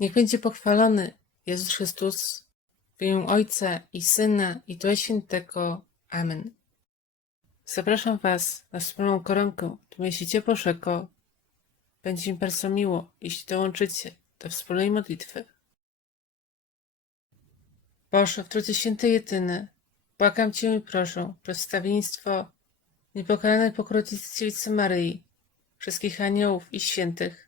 Niech będzie pochwalony Jezus Chrystus w imię Ojca i Syna i Ducha Świętego. Amen. Zapraszam Was na wspólną koronkę w mieście Bożego. Będzie mi bardzo miło, jeśli dołączycie do wspólnej modlitwy. Boże, w Trójcy Świętej Jedyny, błagam Cię i proszę przedstawieństwo niepokalanej pokrowicy Dziewicy Maryi, wszystkich aniołów i świętych,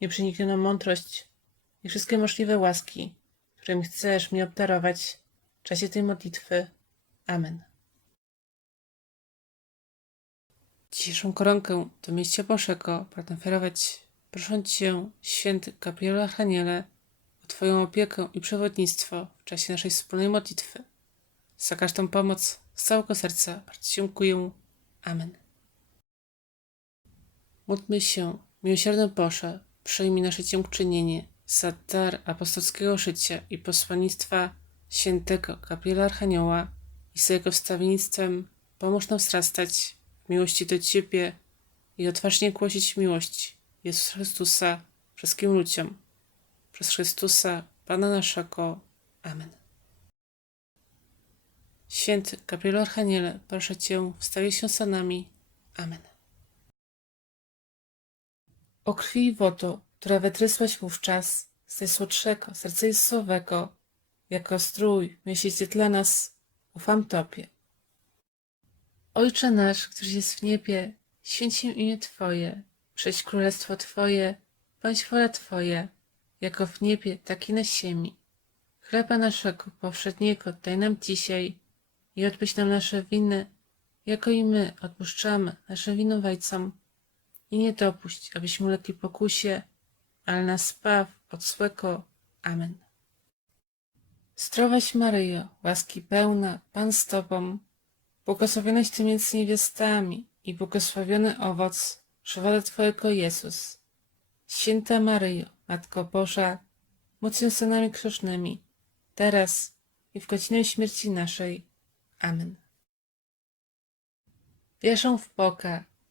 nieprzeniknioną mądrość i wszystkie możliwe łaski, którymi chcesz mnie obdarować w czasie tej modlitwy. Amen. Dzisiejszą koronkę do mieścia Bożego pragnę ofiarować, prosząc Cię, święty Gabrielu Archaniele, o Twoją opiekę i przewodnictwo w czasie naszej wspólnej modlitwy. Za każdą pomoc z całego serca bardzo dziękuję. Amen. Módlmy się, miłosierny Boże, przyjmij nasze dziękczynienie za dar apostolskiego życia i posłannictwa świętego Gabriela Archanioła i za jego wstawiennictwem pomóż nam wzrastać w miłości do Ciebie i odważnie głosić miłość Jezusa Chrystusa wszystkim ludziom. Przez Chrystusa, Pana naszego. Amen. Święty Gabrielu Archaniele, proszę Cię, wstawię się za nami. Amen. O krwi i wodo, która wytrysłaś wówczas z najsłodszego serca Jezusowego, jako strój myślicie dla nas, ufam Tobie. Ojcze nasz, któryś jest w niebie, święć się imię Twoje, przyjdź królestwo Twoje, bądź wola Twoja, jako w niebie, tak i na ziemi. Chleba naszego powszedniego daj nam dzisiaj i odpuść nam nasze winy, jako i my odpuszczamy naszym winowajcom. I nie dopuść, abyśmy ulegli pokusie, ale nas zbaw od. Amen. Zdrowaś Maryjo, łaski pełna, Pan z Tobą, błogosławionaś Ty między niewiastami i błogosławiony owoc żywota Twojego Jezus. Święta Maryjo, Matko Boża, módl się za nami teraz i w godzinę śmierci naszej. Amen. Wierzę w Boga,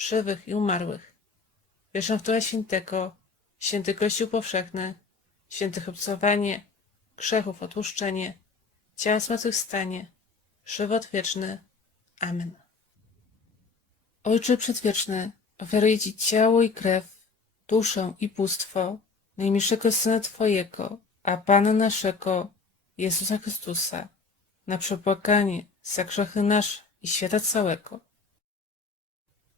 żywych i umarłych. Wierzę w Ducha Świętego, święty Kościół powszechny, świętych obcowanie, grzechów odłuszczenie, ciała zmartwychwstanie, żywot wieczny. Amen. Ojcze Przedwieczny, ofiaruję Ci ciało i krew, duszę i bóstwo najmilszego Syna Twojego, a Pana naszego, Jezusa Chrystusa, na przebłaganie za grzechy nasze i świata całego.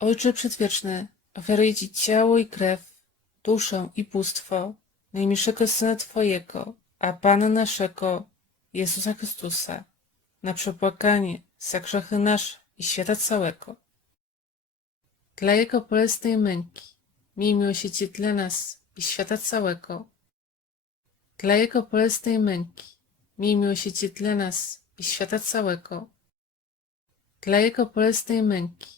Ojcze Przedwieczny, ofiaruję Ci ciało i krew, duszę i bóstwo najmilszego Syna Twojego, a Pana naszego Jezusa Chrystusa, na przepłakanie za grzechy nasze i świata całego. Dla Jego bolesnej męki, miej miłosierdzie dla nas i świata całego. Dla Jego bolesnej męki, miej miłosierdzie dla nas i świata całego. Dla Jego bolesnej męki,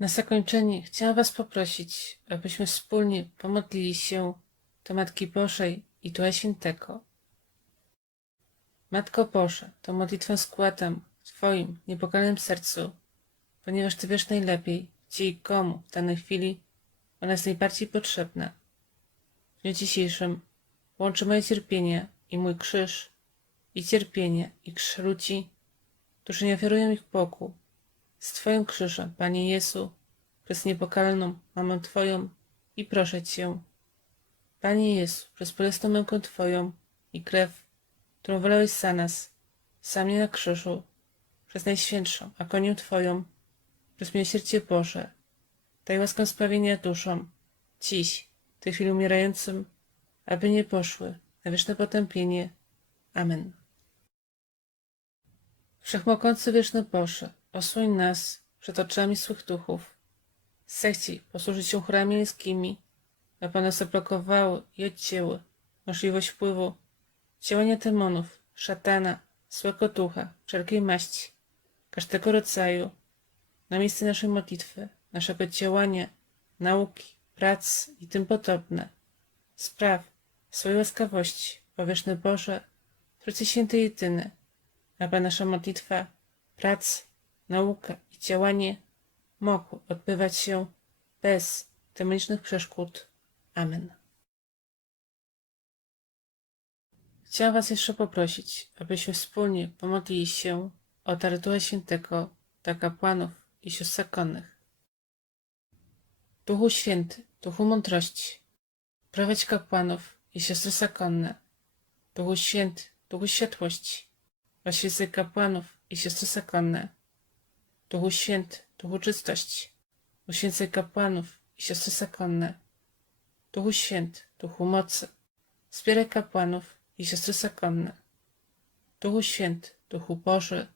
Na zakończenie chciałam Was poprosić, abyśmy wspólnie pomodlili się do Matki Bożej i Ducha Świętego. Matko Boże, to modlitwę składam w Twoim niepokalnym sercu, ponieważ Ty wiesz najlepiej, gdzie i komu w danej chwili ona jest najbardziej potrzebna. W dniu dzisiejszym łączy moje cierpienie i mój krzyż, i cierpienie i krzyż ludzi, którzy nie ofiarują ich Bogu, z Twoim krzyżem, Panie Jezu, przez niepokalną Mamę Twoją i proszę Cię, Panie Jezu, przez bolesną mękę Twoją i krew, którą wylałeś za nas, za mnie na krzyżu, przez Najświętszą agonię Twoją, przez miłosierdzie Boże, daj łaskę sprawienia duszom, dziś, w tej chwili umierającym, aby nie poszły na wieczne potępienie. Amen. Wszechmogący wieczny Boże, osłoń nas przed oczami swych duchów. Zechciej posłużyć się chórami anielskimi, aby one zablokowały i odcięły możliwość wpływu działania demonów, szatana, złego ducha, wszelkiej maści, każdego rodzaju, na miejsce naszej modlitwy, naszego działania, nauki, prac i tym podobne. Spraw swojej łaskawości, powieszny Boże, Trójcy Święty Jedyny, aby nasza modlitwa, praca, nauka i działanie mogły odbywać się bez demonicznych przeszkód. Amen. Chciałam Was jeszcze poprosić, abyśmy wspólnie pomodlili się o dar Ducha Świętego dla kapłanów i sióstr zakonnych. Duchu Święty, Duchu Mądrości, prowadź kapłanów i siostry zakonne. Duchu Święty, Duchu Światłości, oświecaj kapłanów i siostry zakonne. Duchu Święty, Duchu Czystości, uświęcaj kapłanów i siostry zakonne. Duchu Święty, Duchu Mocy, wspieraj kapłanów i siostry zakonne. Duchu Święty, Duchu Boży,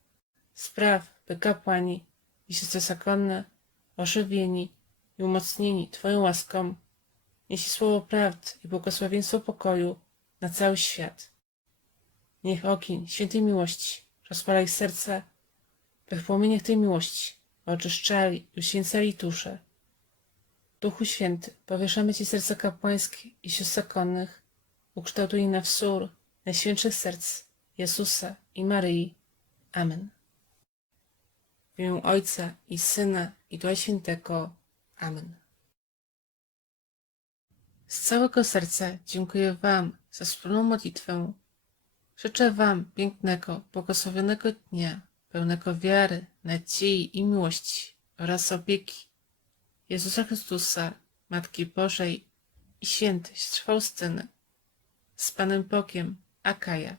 spraw, by kapłani i siostry zakonne, ożywieni i umocnieni Twoją łaską, niesie słowo prawdy i błogosławieństwo pokoju na cały świat. Niech ogień świętej miłości rozpala ich serca, by w płomieniach tej miłości oczyszczali uświęcali dusze. Duchu Święty, powieszamy Ci serca kapłańskie i sióstr zakonnych, ukształtuj na wzór najświętszych serc Jezusa i Maryi. Amen. W imię Ojca i Syna i Ducha Świętego. Amen. Z całego serca dziękuję Wam za wspólną modlitwę. Życzę Wam pięknego, błogosławionego dnia, pełnego wiary, nadziei i miłości oraz opieki Jezusa Chrystusa, Matki Bożej i świętej Faustyny. Z Panem Bogiem, Akaja.